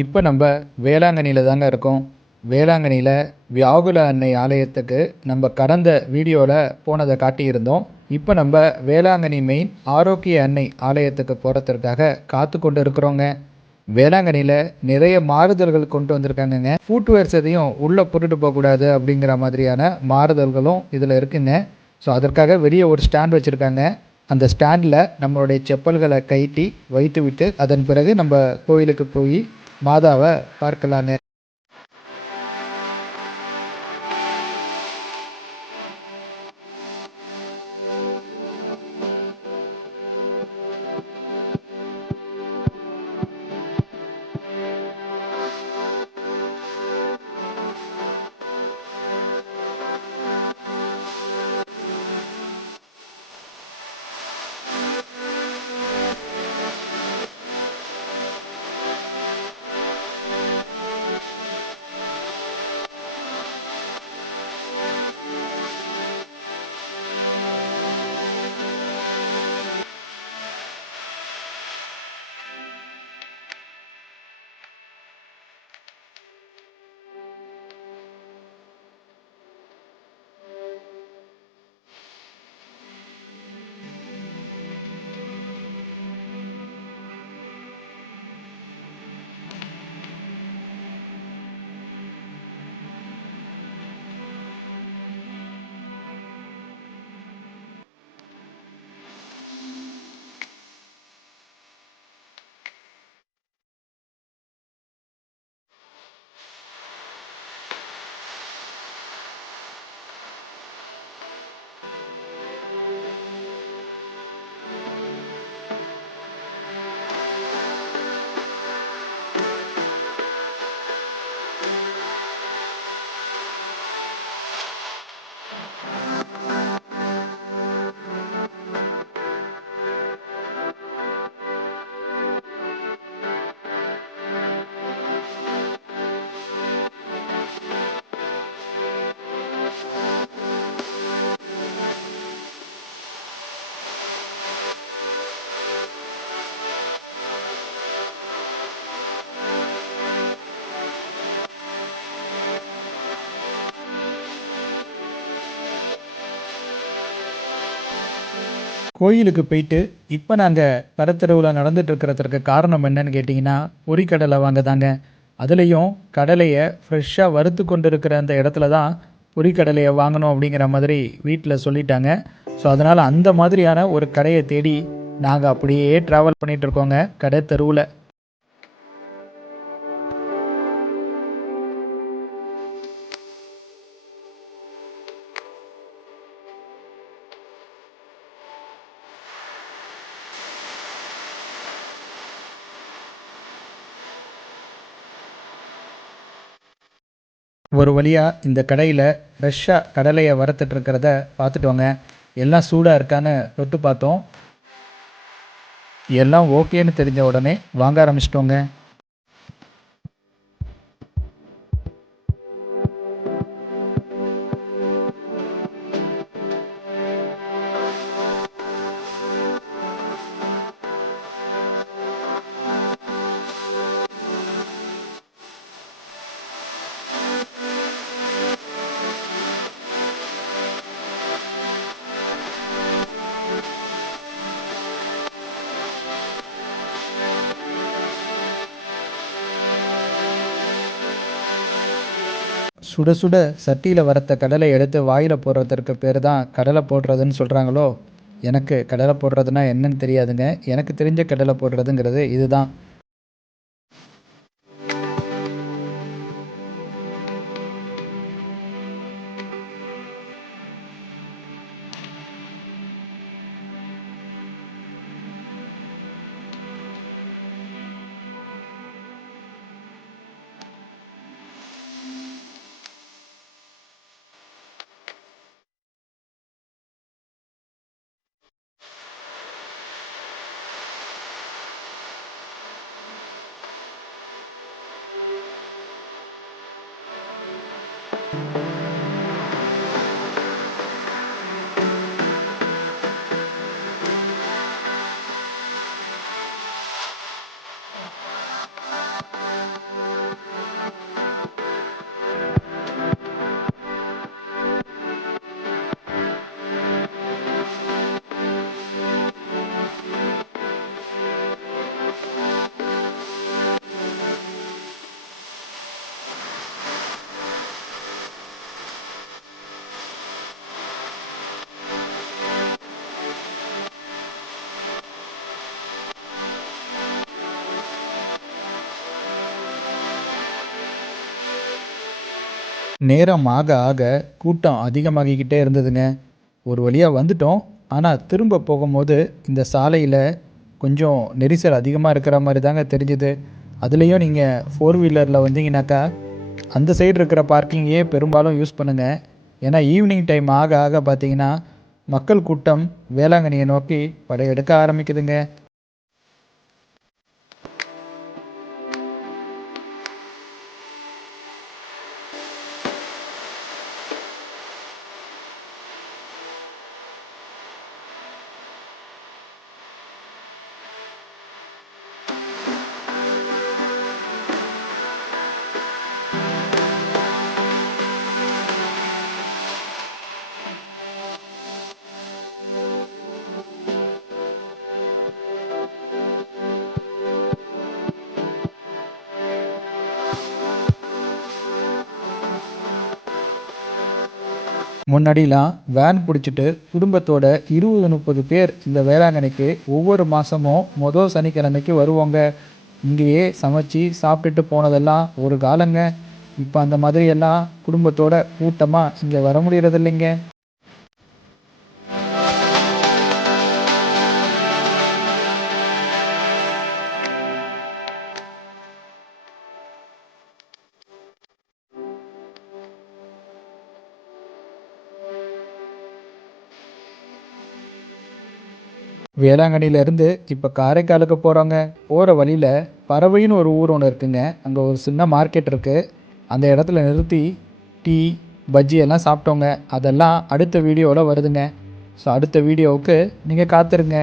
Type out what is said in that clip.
இப்போ நம்ம வேளாங்கண்ணியில் தாங்க இருக்கோம். வேளாங்கண்ணியில் வியாகுல அன்னை ஆலயத்துக்கு நம்ம கடந்த வீடியோவில் போனதை காட்டியிருந்தோம். இப்போ நம்ம வேளாங்கண்ணி மெயின் ஆரோக்கிய அன்னை ஆலயத்துக்கு போகிறதுக்காக காத்து கொண்டு இருக்கிறோங்க. வேளாங்கண்ணியில் நிறைய மாறுதல்கள் கொண்டு வந்திருக்காங்கங்க. ஃபுட்வேர்ஸ் எதையும் உள்ளே போட்டுட்டு போகக்கூடாது அப்படிங்கிற மாதிரியான மாறுதல்களும் இதில் இருக்குங்க. ஸோ அதற்காக வெளியே ஒரு ஸ்டாண்ட் வச்சுருக்காங்க. அந்த ஸ்டாண்டில் நம்மளுடைய செப்பல்களை கழட்டி வைத்து விட்டு அதன் பிறகு நம்ம கோயிலுக்கு போய் மாதாவை பார்க்கலாங்க. கோயிலுக்கு போயிட்டு இப்போ நாங்கள் கடத்தெருவில் நடந்துட்டு இருக்கிறதுக்கு காரணம் என்னன்னு கேட்டிங்கன்னா, பொரிக்கடலை வாங்க தாங்க. அதுலேயும் கடலையை ஃப்ரெஷ்ஷாக வறுத்து கொண்டு இருக்கிற அந்த இடத்துல தான் பொரிக்கடலையை வாங்கணும் அப்படிங்கிற மாதிரி வீட்டில் சொல்லிட்டாங்க. ஸோ அதனால் அந்த மாதிரியான ஒரு கடையை தேடி நாங்கள் அப்படியே ட்ராவல் பண்ணிகிட்டு இருக்கோங்க கடை தெருவில். ஒரு வழியாக இந்த கடையில் ஃப்ரெஷ்ஷாக கடலையை வறுத்துட்டு இருக்கிறத பார்த்துட்டு வாங்க. எல்லாம் சூடாக இருக்கான்னு தொட்டு பார்த்தோம். எல்லாம் ஓகேன்னு தெரிஞ்ச உடனே வாங்க ஆரம்பிச்சிட்டோங்க. சுட சுட சட்டியில் வறுத்த கடலை எடுத்து வாயில் போடுறதற்கு பேர் தான் கடலை போடுறதுன்னு சொல்கிறாங்களோ. எனக்கு கடலை போடுறதுனா என்னன்னு தெரியாதுங்க. எனக்கு தெரிஞ்ச கடலை போடுறதுங்கிறது இதுதான். நேரம் ஆக ஆக கூட்டம் அதிகமாகிக்கிட்டே இருந்ததுங்க. ஒரு வழியாக வந்துட்டோம். ஆனால் திரும்ப போகும்போது இந்த சாலையில் கொஞ்சம் நெரிசல் அதிகமாக இருக்கிற மாதிரி தாங்க தெரிஞ்சுது. அதுலேயும் நீங்கள் ஃபோர் வீலரில் வந்தீங்கன்னாக்கா அந்த சைடு இருக்கிற பார்க்கிங்கே பெரும்பாலும் யூஸ் பண்ணுங்கள். ஏன்னா ஈவினிங் டைம் ஆக ஆக பார்த்தீங்கன்னா மக்கள் கூட்டம் வேளாங்கண்ணியை நோக்கி படையெடுக்க ஆரம்பிக்குதுங்க. முன்னாடிலாம் வேன் பிடிச்சிட்டு குடும்பத்தோட 20-30 பேர் இந்த வேளாங்கண்ணிக்கு ஒவ்வொரு மாதமும் மொதல் சனிக்கிழமைக்கு வருவாங்க. இங்கேயே சமைச்சு சாப்பிட்டுட்டு போனதெல்லாம் ஒரு காலங்க. இப்போ அந்த மாதிரி எல்லாம் குடும்பத்தோட கூட்டமாக இங்கே வர முடியறதில்லைங்க. வேளாங்கண்ணியிலேருந்து இப்போ காரைக்காலுக்கு போகிறோங்க. போகிற வழியில் பறவைன்னு ஒரு ஊர் ஒன்று இருக்குங்க. அங்கே ஒரு சின்ன மார்க்கெட் இருக்குது. அந்த இடத்துல நிறுத்தி டீ, பஜ்ஜி எல்லாம் சாப்பிட்டோங்க. அதெல்லாம் அடுத்த வீடியோவில் வருதுங்க. ஸோ அடுத்த வீடியோவுக்கு நீங்கள் காத்திருங்க.